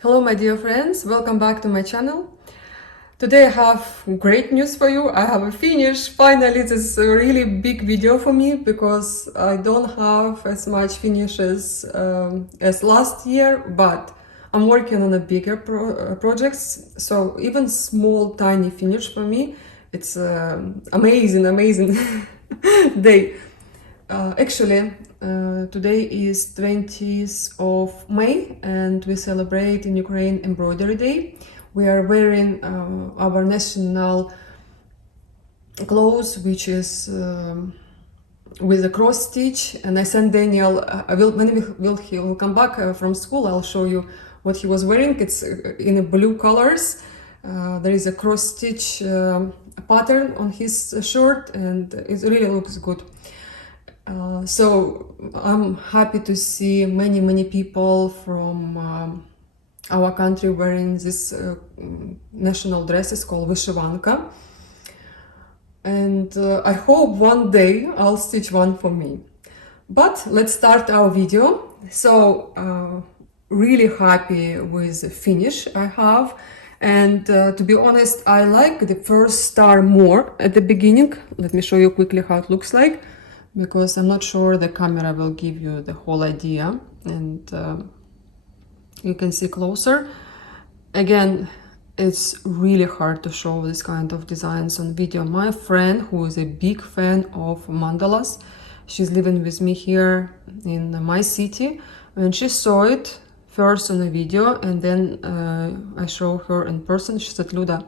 Hello my dear friends, welcome back to my channel. Today I have great news for you. I have a finish. Finally, this is a really big video for me because I don't have as much finishes as last year, but I'm working on a bigger projects. So even small tiny finish for me, it's amazing day. Today is 20th of May and we celebrate in Ukraine Embroidery Day. We are wearing our national clothes, which is with a cross stitch. And I sent Daniel, he will come back from school, I'll show you what he was wearing. It's in blue colors. There is a cross stitch pattern on his shirt and it really looks good. So I'm happy to see many people from our country wearing this national dresses called vyshivanka, and I hope one day I'll stitch one for me. But let's start our video. So really happy with the finish I have, and to be honest, I like the first star more at the beginning. Let me show you quickly how it looks like, because I'm not sure the camera will give you the whole idea, and you can see closer. Again, it's really hard to show this kind of designs on video. My friend, who is a big fan of mandalas, she's living with me here in my city, and she saw it first on a video, and then I showed her in person. She said, Luda,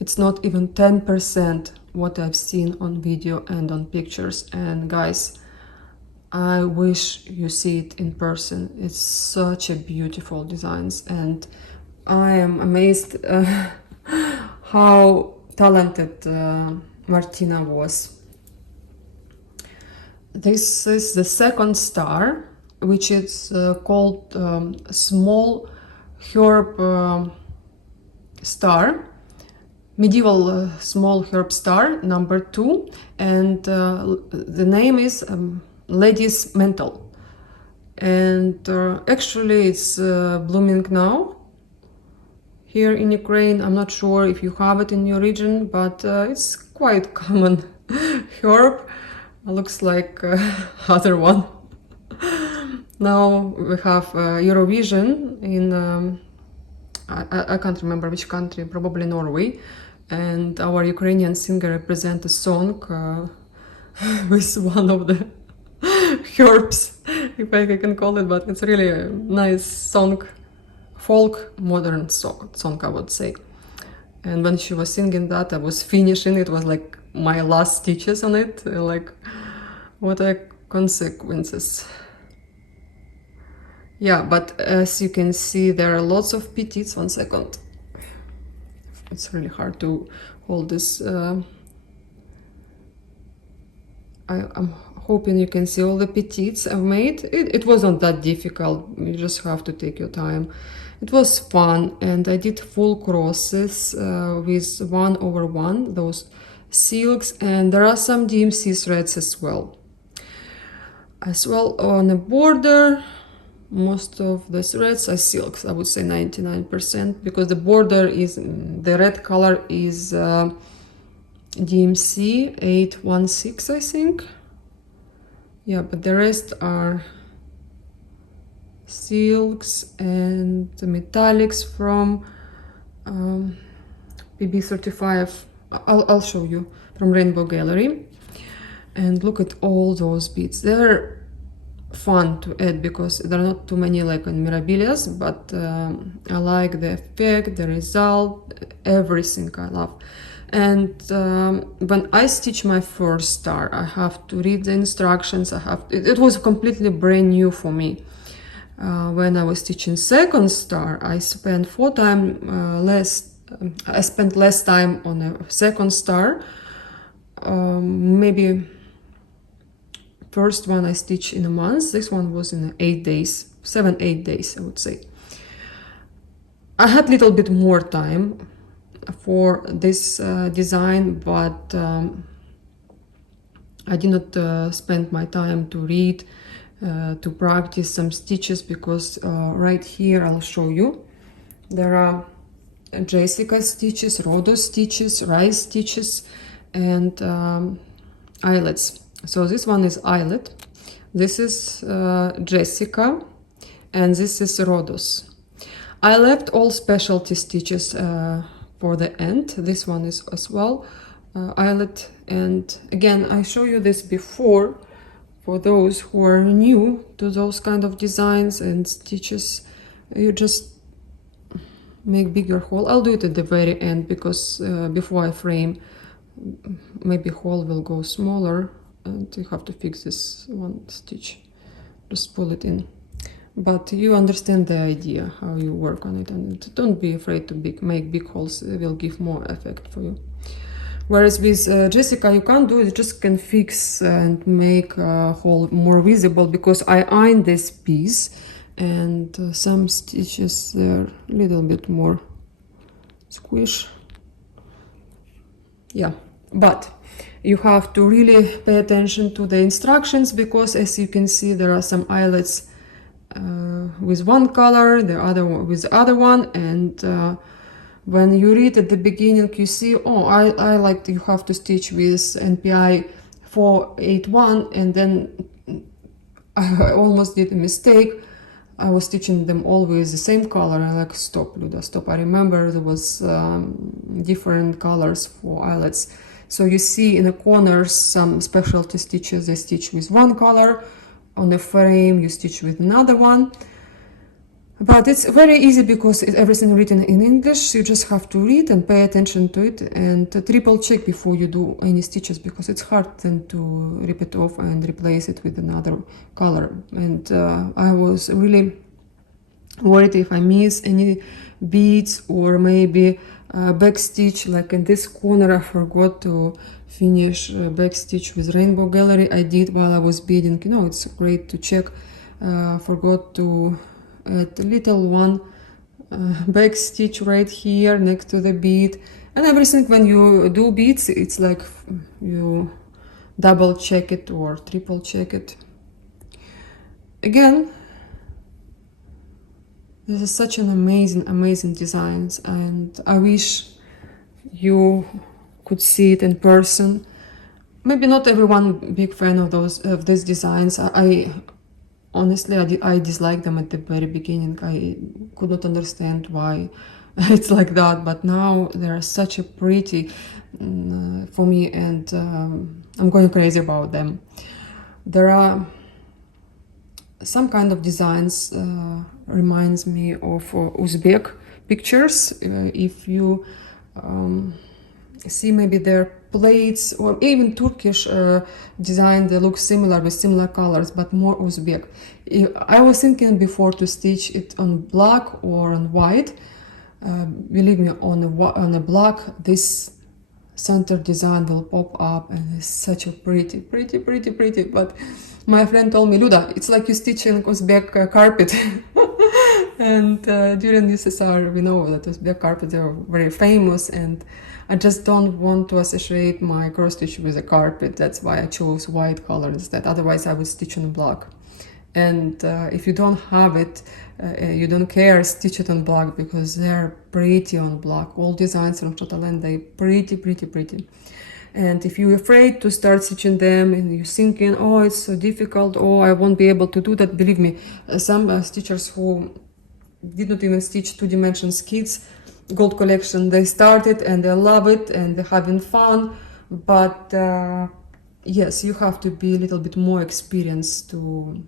it's not even 10% what I've seen on video and on pictures. And guys, I wish you see it in person. It's such a beautiful designs, and I am amazed how talented Martina was. This is the second star, which is called small herb star, medieval small herb star number 2, and the name is Lady's Mantle, and actually it's blooming now here in Ukraine. I'm not sure if you have it in your region, but it's quite common herb. Looks like other one. Now we have Eurovision in I can't remember which country, probably Norway, and our Ukrainian singer represent a song with one of the herbs, if I can call it, but it's really a nice song, folk modern song I would say. And when she was singing that, I was finishing. It was like my last stitches on it. Like, what are consequences? Yeah, but as you can see, there are lots of petites. 1 second. It's really hard to hold this. I'm hoping you can see all the petites I've made. It wasn't that difficult. You just have to take your time. It was fun, and I did full crosses with 1/1, those silks, and there are some DMC threads as well. On the border, most of the threads are silks, I would say 99%, because the border is, the red color is DMC 816, I think. Yeah, but the rest are silks and metallics from PB35. I'll show you, from Rainbow Gallery. And look at all those beads. They're fun to add because there are not too many like in Mirabilias, but I like the effect, the result, everything I love. And when I stitch my first star, I have to read the instructions. It was completely brand new for me. When I was stitching second star, I spent I spent less time on a second star. Maybe first one I stitched in a month. This one was in 8 days, 7-8 days, I would say. I had a little bit more time for this design, but I did not spend my time to read, to practice some stitches, because right here I'll show you. There are Jessica stitches, Rhodos stitches, Rise stitches, and eyelets. So this one is eyelet, this is Jessica, and this is Rhodos. I left all specialty stitches for the end. This one is as well eyelet, and again I show you this before for those who are new to those kind of designs and stitches. You just make bigger hole. I'll do it at the very end because before I frame, maybe hole will go smaller and you have to fix this one stitch. Just pull it in. But you understand the idea, how you work on it, and don't be afraid to make big holes. It will give more effect for you. Whereas with Jessica, you can't do it, you just can fix and make a hole more visible, because I ironed this piece and some stitches they're a little bit more squish. Yeah, but you have to really pay attention to the instructions, because as you can see there are some eyelets with one color, the other one with the other one, and when you read at the beginning you see, oh, I like you have to stitch with NPI 481, and then I almost did a mistake. I was stitching them all with the same color. I like, stop, Luda, stop. I remember there was different colors for eyelets. So you see in the corners some specialty stitches, they stitch with one color. On the frame you stitch with another one. But it's very easy because it's everything written in English. You just have to read and pay attention to it, and triple check before you do any stitches, because it's hard then to rip it off and replace it with another color. And I was really worried if I miss any beads, or maybe back stitch, like in this corner I forgot to finish back stitch with Rainbow Gallery. I did while I was beading. You know, it's great to check. Forgot to add a little one back stitch right here next to the bead, and everything. When you do beads, it's like you double check it or triple check it. Again, this is such an amazing designs, and I wish you could see it in person. Maybe not everyone big fan of these designs. Honestly, I disliked them at the very beginning. I could not understand why it's like that, but now they're such a pretty for me, and I'm going crazy about them. There are some kind of designs reminds me of Uzbek pictures. If you see maybe their plates, or even Turkish design, they look similar with similar colors, but more Uzbek. I was thinking before to stitch it on black or on white. Believe me, on a black, this center design will pop up, and it's such a pretty. But my friend told me, Luda, it's like you stitching Uzbek carpet. And during USSR, we know that Uzbek carpets are very famous, and I just don't want to associate my cross stitch with a carpet. That's why I chose white color instead. Otherwise, I would stitch on black. And if you don't have it, you don't care, stitch it on black, because they're pretty on black. All designs from Chatelaine, they're pretty. And if you're afraid to start stitching them and you're thinking, oh, it's so difficult, oh, I won't be able to do that, believe me, some stitchers who did not even stitch two-dimension skids, gold collection, they started and they love it and they're having fun. But yes, you have to be a little bit more experienced to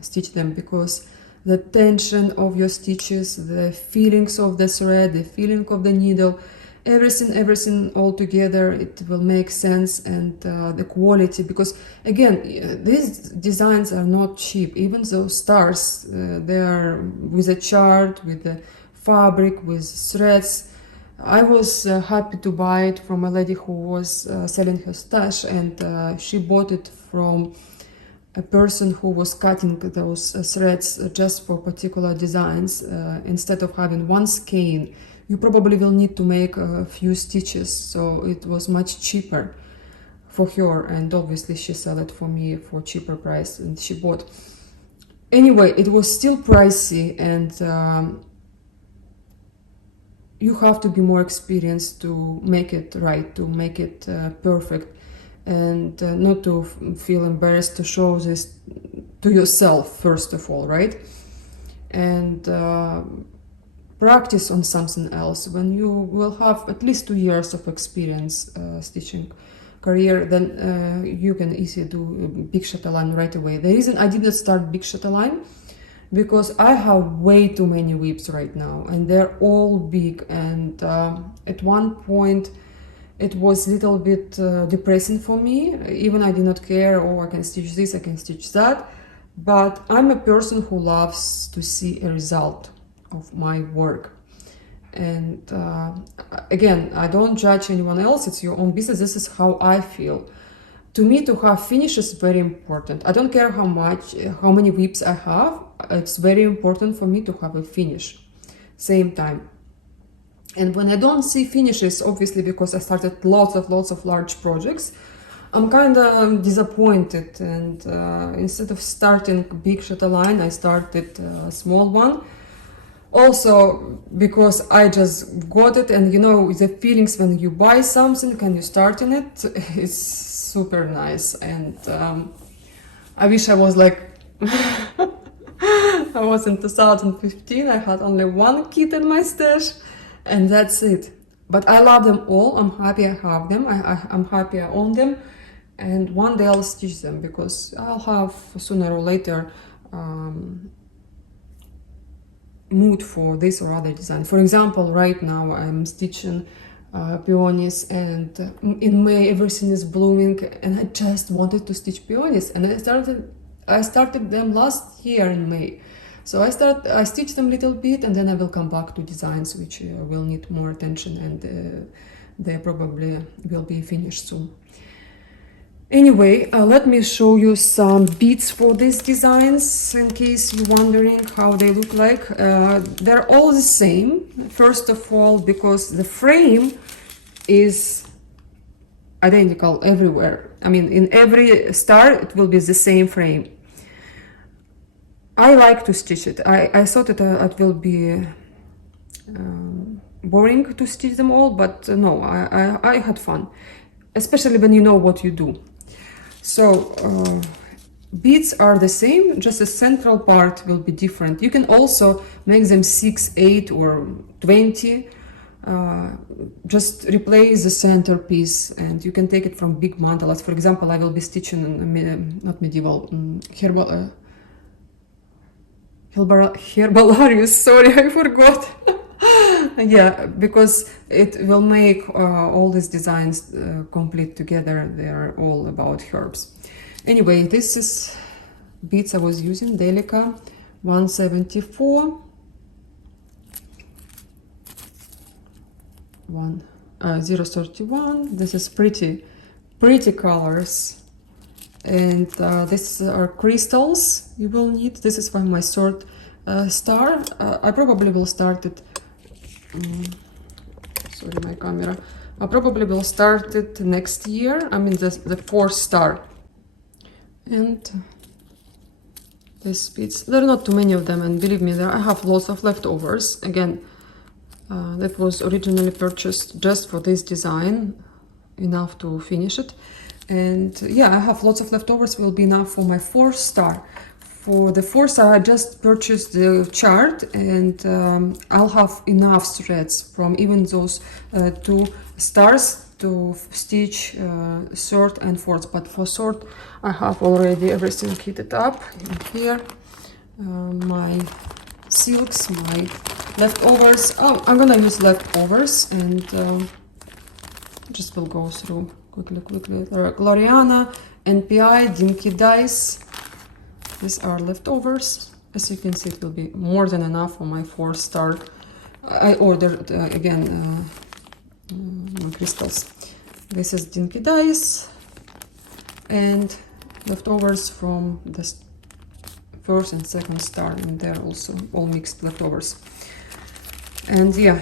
stitch them, because the tension of your stitches, the feelings of the thread, the feeling of the needle, everything all together, it will make sense. And the quality, because again, these designs are not cheap. Even those stars, they are with a chart, with the fabric, with threads. I was happy to buy it from a lady who was selling her stash, and she bought it from a person who was cutting those threads just for particular designs. Instead of having one skein, you probably will need to make a few stitches, so it was much cheaper for her, and obviously she sold it for me for cheaper price, and she bought. Anyway, it was still pricey, and you have to be more experienced to make it right, to make it perfect, and not to feel embarrassed to show this to yourself first of all, right? And practice on something else. When you will have at least 2 years of experience stitching career, then you can easily do big chatelaine right away. The reason I did not start big chatelaine, because I have way too many whips right now, and they're all big, and at one point it was a little bit depressing for me. Even I did not care, oh, I can stitch this, I can stitch that, but I'm a person who loves to see a result of my work. And again, I don't judge anyone else, it's your own business. This is how I feel. To me, to have finish is very important. I don't care how many whips I have, it's very important for me to have a finish same time. And when I don't see finishes, obviously because I started lots of large projects, I'm kind of disappointed. And instead of starting big chatelaine, I started a small one. Also because I just got it, and you know the feelings when you buy something and you start in it, it's super nice. And I wish I was like I was in 2015, I had only one kit in my stash, and that's it. But I love them all. I'm happy I have them. I'm happy I own them, and one day I'll stitch them because I'll have sooner or later mood for this or other design. For example, right now I'm stitching peonies, and in May everything is blooming, and I just wanted to stitch peonies, and I started them last year in May. So I stitch them a little bit, and then I will come back to designs which will need more attention, and they probably will be finished soon. Anyway, let me show you some beads for these designs, in case you're wondering how they look like. They're all the same, first of all, because the frame is identical everywhere. I mean, in every star, it will be the same frame. I like to stitch it. I thought it will be boring to stitch them all, but no, I had fun, especially when you know what you do. So beads are the same, just the central part will be different. You can also make them 6, 8 or 20. Just replace the centerpiece, and you can take it from big mandalas. For example, I will be stitching not medieval, Herbularius, sorry, I forgot. Yeah, because it will make all these designs complete together. They are all about herbs. Anyway, this is beads I was using, Delica 174, 031. This is pretty colors. And these are crystals you will need. This is from my sword star. I probably will start it. Sorry, my camera. I probably will start it next year. I mean the 4th star. And these beads, there are not too many of them, and believe me, I have lots of leftovers. Again, that was originally purchased just for this design, enough to finish it. And yeah, I have lots of leftovers, will be enough for my 4th star. For the 4th star, I just purchased the chart, and I'll have enough threads from even those 2 stars to stitch 3rd and 4th. But for 3rd, I have already everything kitted up. And here, my silks, my leftovers. Oh, I'm gonna use leftovers, and just will go through quickly. Gloriana, NPI, Dinky Dice. These are leftovers. As you can see, it will be more than enough for my 4th star. I ordered again crystals. This is Dinky Dice, and leftovers from the 1st and 2nd star, and they're also all mixed leftovers. And yeah,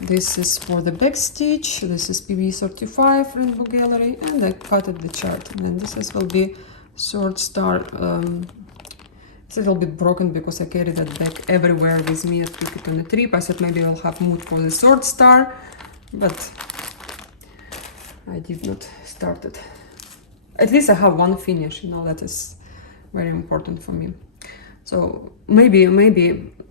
this is for the back stitch. This is PV35 Rainbow Gallery, and I cut the chart. And this will be 3rd star It's a little bit broken because I carry that bag everywhere with me. I took it on a trip. I thought maybe I'll have mood for the sword star, but I did not start it. At least I have one finish, you know, that is very important for me. So maybe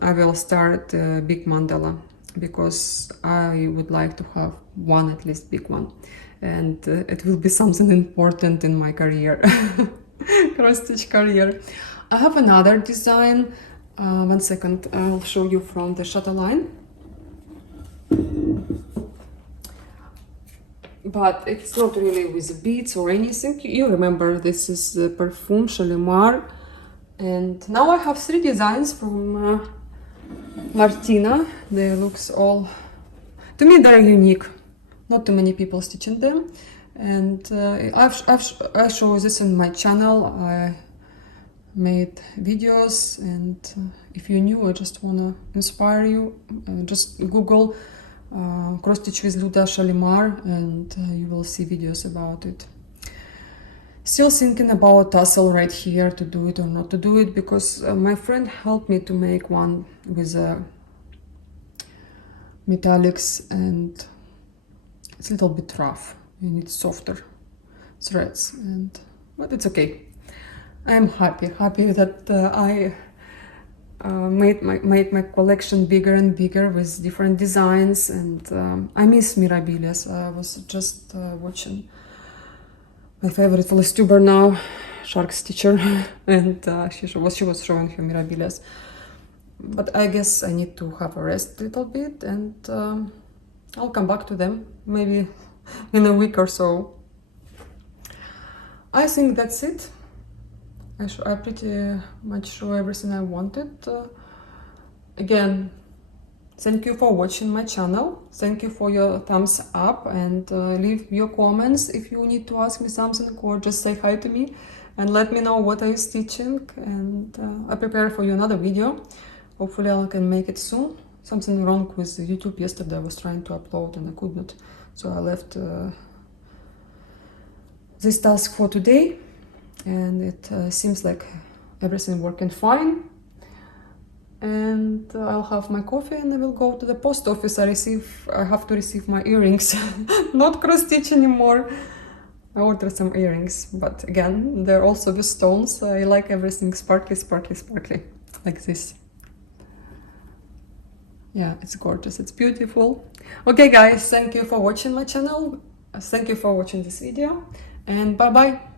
I will start a big mandala, because I would like to have one, at least big one, and it will be something important in my career, cross stitch career. I have another design. One second, I'll show you from the Chatelaine. But it's not really with beads or anything. You remember, this is the perfume Shalimar. And now I have 3 designs from Martina. They looks all, to me they're unique. Not too many people stitching them. And I show this in my channel. I made videos, and if you're new, I just wanna inspire you. Just Google cross stitch with Luda Shalimar, and you will see videos about it. Still thinking about tassel right here, to do it or not to do it, because my friend helped me to make one with metallics, and it's a little bit rough. You need softer threads, but it's okay. I'm happy that I made my collection bigger and bigger with different designs, and I miss Mirabilis. I was just watching my favorite Philistuber now, Shark Stitcher, and she was showing her Mirabilis. But I guess I need to have a rest a little bit, and I'll come back to them maybe in a week or so. I think that's it. I pretty much show everything I wanted. Again, thank you for watching my channel. Thank you for your thumbs up, and leave your comments if you need to ask me something, or just say hi to me and let me know what are you stitching, and I prepare for you another video. Hopefully I can make it soon. Something wrong with YouTube yesterday. I was trying to upload and I could not, so I left this task for today, and it seems like everything working fine. And I'll have my coffee and I will go to the post office. I have to receive my earrings. Not cross stitch anymore. I ordered some earrings, but again, they're also with stones. I like everything sparkly, sparkly, sparkly, like this. Yeah, it's gorgeous, it's beautiful. Okay guys, thank you for watching my channel. Thank you for watching this video, and bye bye.